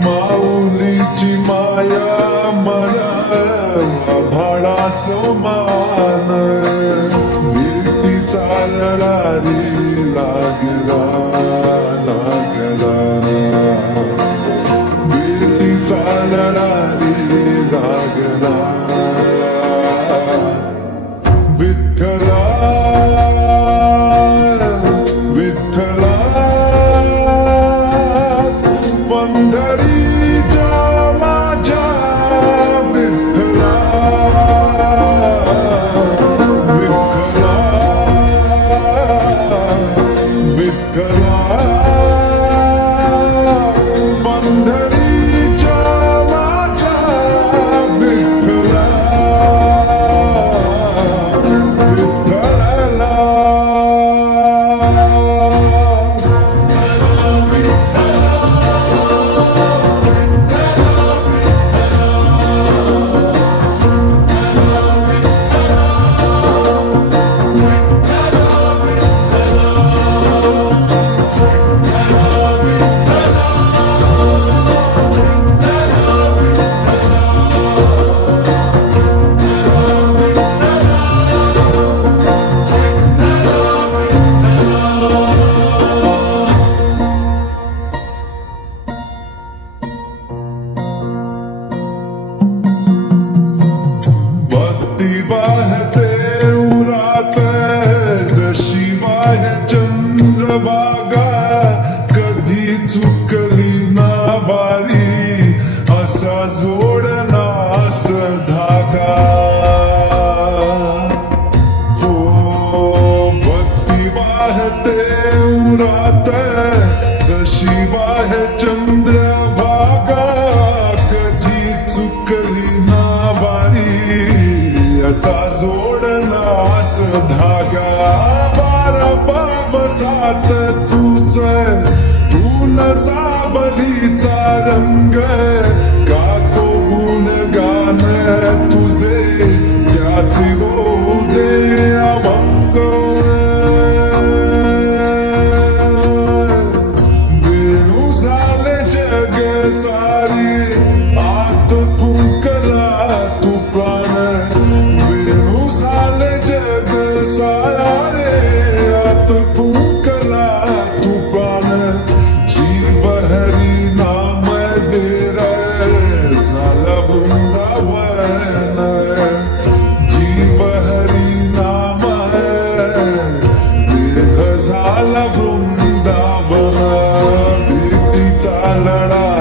माऊलीची माया मला आभाळा समान भीतीचा लढारी लागला लागला भीतीचा लढारी लागला विठ्ठला विठ्ठला पंढरीच्या माझ्या विठ्ठला विठ्ठला विठ्ठला पंढरीच्या माझ्या विठ्ठला विठ्ठला चंद्रभागा कधी चुकली ना बारी असा जोडनास धागा हो भक्ती वाहते उरात जशी वाहे चंद्रभागा कधी चुकली ना बारी असा जोडनास धागा सात तूच तू नसावलीचा रंग गातो गुण गान तुझे त्याची होऊ दे अभंग वेणू झाले जग सारी आत फुंकला तू प्राण वेणू झाले जग सारे आत फुंकला तू प्राण जीव हरी नाम दे रे झाला वृंदावन जीव हरी नाम देह झाला वृंदावन भीतीचा लढा